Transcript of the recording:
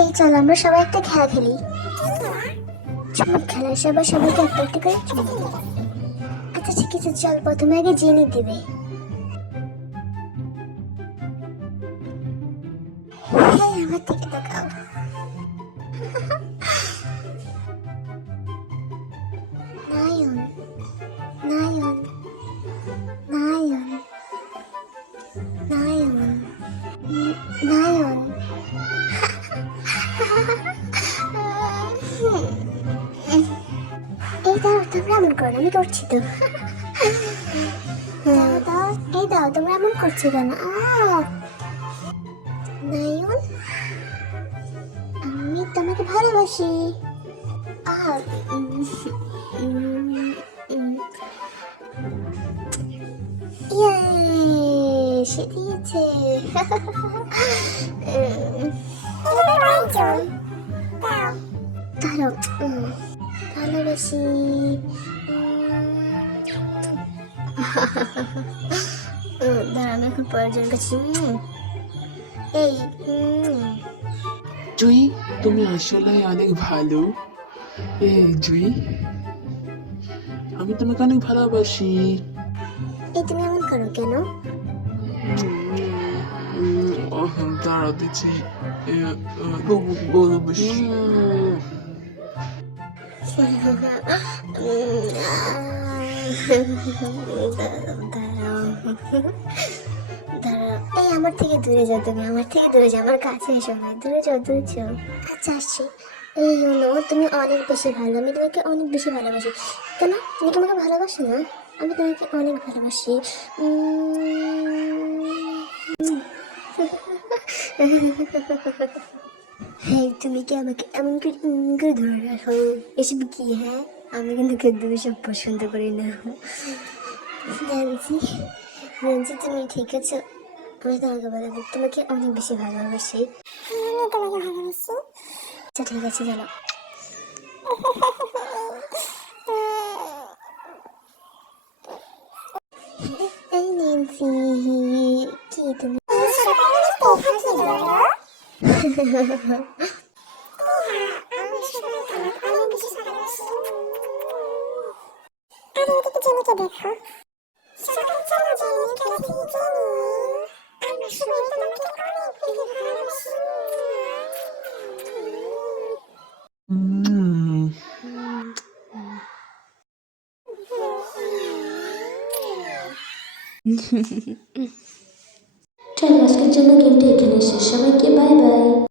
এই চল আমরা সবাই একটা খেলা খেলি। চুমুক খেলা, সবাই সবাইকে একটা একটা করে চুমুক দিবে। আচ্ছা ঠিক আছে, চল প্রথমে আগে জিনি দিবে। এই আমার দিকে তাকাও। নায়ন, নায়ন, নায়ন, নায়ন, নায়ন। এই দাও, তোমরা এমন করো, আমি করছি তো। দাও দাও, এই দাও, তোমরা এমন করছো কেন? নায়ন, আমি তোমাকে ভালোবাসি। আহ, উম, উম, উম, ইয়ে, সে দিয়েছে। দাঁড়াও, ভালোবাসি। দাঁড়া, আমি এখন পরের কাছে। এই জুই, তুমি আসলে অনেক ভালো। এই জুই, আমি তোমাকে অনেক ভালোবাসি। এই তুমি এমন করো কেন? দাঁড়াও দিচ্ছি। ভালোবাসি। দাঁড়াও, দাঁড়াও, এই আমার থেকে দূরে যাও, তুমি আমার থেকে দূরে যাও, আমার কাছে এসো না, দূরে যাও, দূরে যাও। আচ্ছা আসছি। এই হলো, তুমি অনেক বেশি ভালো, আমি তোমাকে অনেক বেশি ভালোবাসি। কেন তুমি কি আমাকে ভালোবাসো না? আমি তোমাকে অনেক ভালোবাসি। হ্যাঁ, তুমি কি আমাকে এমন করে করে ধরে রাখো? এসব কি? হ্যাঁ, আমি কিন্তু একদম এসব পছন্দ করি না। ন্যান্সি, ন্যান্সি তুমি ঠিক আছো? আমি তোমাকে বলবো, তোমাকে অনেক বেশি ভালোবাসি। আমি তোমাকে ভালোবাসি। আচ্ছা ঠিক আছে, চলো। এই ন্যান্সি, কি তুমি? উম, চল, আজকের জন্য গেমটা এখানে শেষ। সবাইকে বাই বাই।